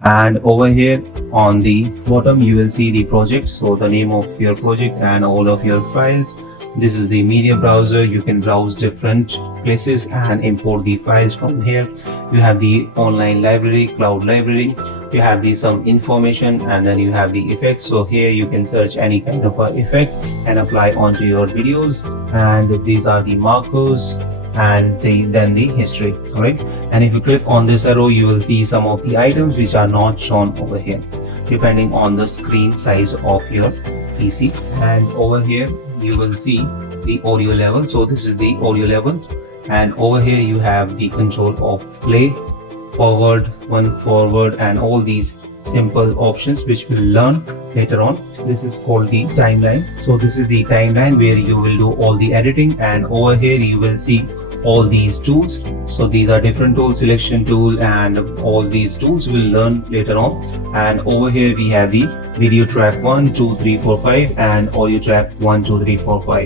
And over here on the bottom you will see the project, so the name of your project and all of your files. This is the media browser. You can browse different places and import the files from here. You have the online library, cloud library. You have the some information, and then you have the effects. So here you can search any kind of a effect and apply onto your videos. And these are the markers and then the history. All right, and if you click on this arrow you will see some of the items which are not shown over here depending on the screen size of your PC. And over here you will see the audio level. So this is the audio level, and over here you have the control of play, forward, and all these simple options which we'll learn later on. This is called the timeline. So this is the timeline where you will do all the editing, and over here you will see all these tools. So these are different tools, selection tool, and all these tools we'll learn later on. And over here we have the video track 1 2 3 4 5 and audio track 1 2 3 4 5.